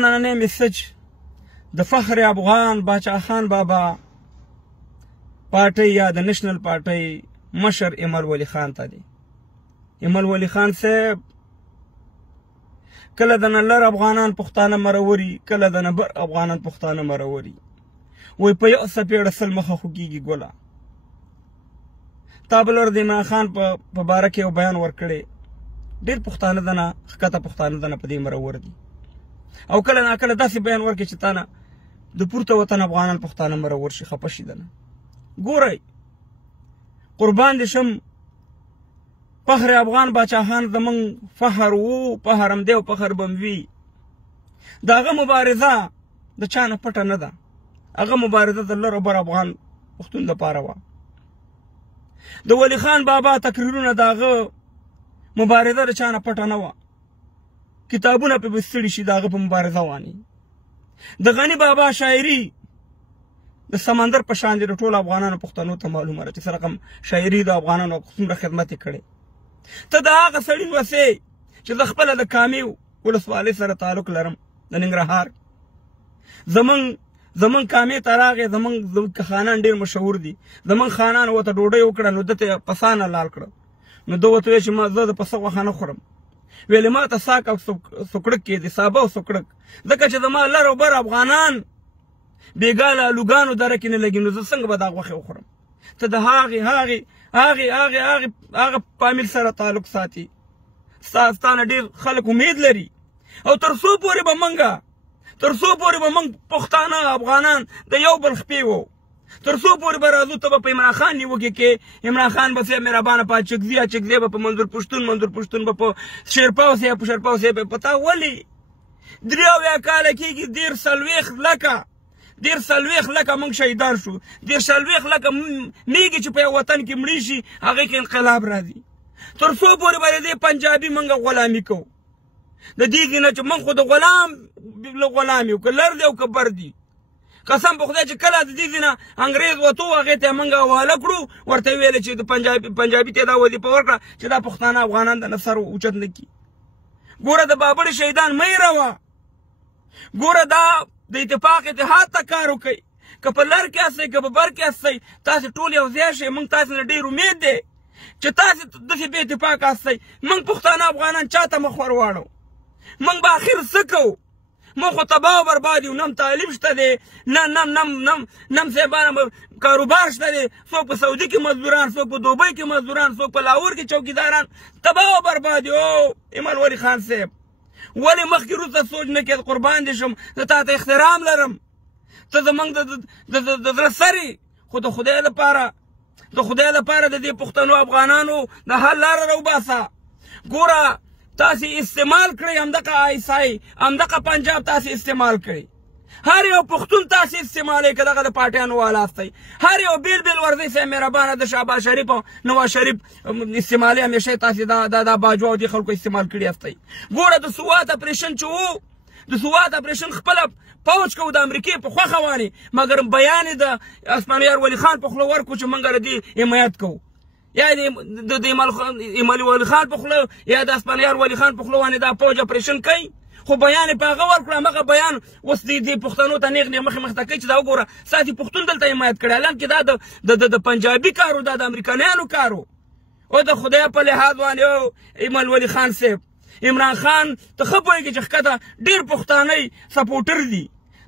نننی میسج د فخر افغان باچا خان بابا پارټي یا د نېشنل پارټي مشر ایمل ولی خان ته دی. ایمل ولی خان صاحب کله د نلر افغانان پښتانه مروري، کله د نبر افغانان پښتانه مروري. وای په یو سپېړه سل مخه خو کېږي ګوله. تا بل ور د عمران خان په باره کې یو بیان ورکړی، ډېر پښتانه دنه ښکته پښتانه دنه په دې مرور دي، او کله ناکله داسې بیان ورکړي چې تا نه د پورته وطن افغانان پښتانه مرور شي، خفه شي دنه. ګورئ قربان دې شم، فخر افغان باچا خان زمونږ فخر و، فخر هم دی او فخر به هم وي. د هغه مبارزه د چا نه پټه نه ده، هغه مبارزه د لر او بر افغان پښتون دپاره وه. د ولی خان بابا تقریرونه د هغه مبارزه د چا نه پټه نه وه، کتابونه پې به ستړي شي د هغه په مبارزه واني. د غني بابا شاعري د سمندر په شان دی، د ټولو افغانانو پښتنو ته معلومه ده چې څه رقم شاعري د افغانانو څومره خدمت یې کړی. ته د هغه سړي وسې چې زه خپله د کامې ولسوالۍ سره تعلق لرم، د ننګرهار. زمونږ کامې ته راغی، زمونږ خانان ډېر مشهور دي. زمونږ خانان ورته ډوډۍ وکړه، نو ده ته پسانه لال کړه. نو ده ورته ویل چې ما زه د پسه غوښه نه خورم. ویلې ما ته ساک او سوکړک کېدې، سابه او سوکړک، ځکه چې زما لر او بر افغانان بېګاله الوګانو دره کې نه لګي، نو زه څنګه به دا غوښې وخورم. ته د هغه فامیل سره تعلق ساتي، ستا نه ډېر خلک امید لري، او تر څو پورې به موږ پښتانه افغانان د یو بل خپې وو، تر څو پورې به راځو ته به په عمران خان نیوکې کې عمران خان به صاحب مهربانه په چکزي به په منظور پښتون به په شیرپاو صاحب په شیرپاو صاحب به په تا ولې 83 کاله کېږي، 140 لکه موږ شهیدان شو، 140 لکه میږي چې په یو وطن کې مړي شي، هغې کې انقلاب راځي. تر څو پورې به د دې پنجابي موږ غلامي کوو، د دې نه چې موږ خو د غلام یو، که لر دی او که بر دی. قسم په خدای چې کله د دې نه انګریز وتو، هغې ته یې موږ حواله کړو، ورته یې ویلې چې د پنجابي ته یې دا وظیفه ورکړه چې دا پښتانه افغانان د سر اوچت نه کړي. ګوره د بابړې شهیدان مه هېروه، ګوره دا د اتفاق اتحاد ته کار وکئ، که په لر کې هستئ که په بر کې هستئ، تاسې ټول یو ځای شئ. موږ تاسې نه ډېر امید دی چې تاسې داسې بې اتفاقه هستئ. موږ پښتانه افغانان چا ته مخ ور واړو؟ موږ به آخر څه کوو؟ موږ خو تباه او برباد یو، نم تعلیم شته دی، نم صاحبانه کاروبار شته دی، څوک په سعودي کې مزدوران، څوک په دوبۍ کې مزدوران، څوک په لاهور کې چوکیداران، تباه او برباد یو. ایمل ولی خان صاحب ولې مخکې وروسته سوچ نه کړې؟ قربان دې شم، زه تا ته احترام لرم، ته زموږ د زړه سر یې، خو د خدای لپاره د دې پښتنو افغانانو د حل لاره راوباسه. ګوره تاسې استعمال کړئ همدغه آیسای، همدغه پنجاب تاسې استعمال کړئ، هر یو پښتون تاسې استعمالوئ، که دغه د پارټیانو والا هستئ. هر یو بیل ورځئ صاحب مهربانه، د شهباز شریف او نواز شریف استعمالي همیشه تاسې دا باجوه او دې خلکو استعمال کړي هستئ. ګوره د سوات اپریشن چې و، د سوات اپریشن خپله پوج کو د امریکې په خوښه وانې، مګر بیان یې د اسمانیار ولی خان په خوله ورکړو چې موږ د دې حمایت کوو، یا د ایمل ولی خان په خوله یا د اسمانیار ولی خان په خوله وانې دا پوج اپریشن کوي. خو بیان یې په هغه ورکړو، همغه بیان اوس دې پښتنو ته نیغ مخې ته کوي چې دا وګوره ساتي پښتون دلته حمایت کړی، حالانکې دا د پنجابي کار و، دا د امریکایانو کار و. او د خدای په لحاظ باندې ایمل ولی خان صاحب، عمران خان ته ښه پوهېږي چې ښکته ډېر پښتانه سپورټر دي.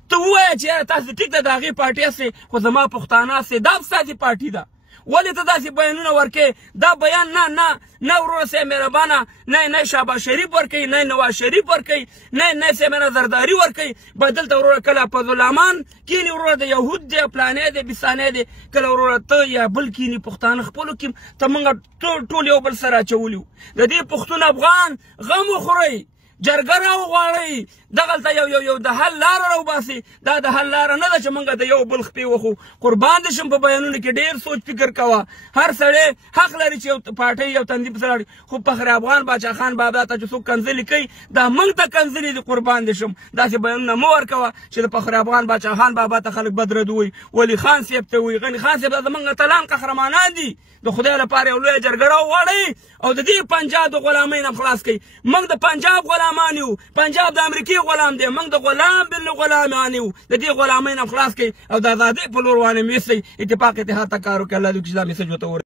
ته ووایه چې یاره تاسې ټیک ده د هغې پارټي هستئ، خو زما پښتانه هستئ، دا ستاسې پارټي ده. ولې ته داسې بیانونه ورکې؟ دا بیان نه وروره صاحب مهربانه، نه شهباز شریف ورکوي، نه نواز شریف ورکوي، نه صاحب زرداري ورکوي. به دلته وروره کله فضلامان کینی، وروره د یهود دی، پلانی دی، بیسانی دی، کله وروره ته یا بل کینی، پښتانه خپلو کې ته موږ ټول یو بل سره اچولي وو. د دې پښتون افغان غم وخورئ، جرګه راوغواړئ، دغلته یو د حل لاره راوباسئ. دا د حل لاره نه ده چې موږ د یو بل خپې وخو. قربان دې شم، په بیانونو کې ډېر سوچ فکر کوه. هر سړی حق لري چې یو پارټۍ یو تنظیم سره اړي، خو فخر افغان باچا خان بابا ته چې څوک کنځلې کوي، دا موږ ته کنځلې دي. قربان دې شم، داسې بیانونه مه ورکوه چې د فخر افغان باچا خان بابا ته خلک بد رد ووایي، ولی خان صاحب ته وایي، غني خان صاحب دا زموږ اتلان قهرمانان دي. د خدای لپاره یو لویه جرګه راوغواړئ او د دې پنجاب د غلامۍ نه خلاص کړئ. موږ د پنجاب غلامان یو، پنجاب د امریکې غلام دی موږ د غلام بل غلامان یو د دې غلامۍ نه خلاص کړئ او د ازادۍ په لور وانه میسئ اتفاق اتحاد ته کار وکړئ الله دې دا میسج ورته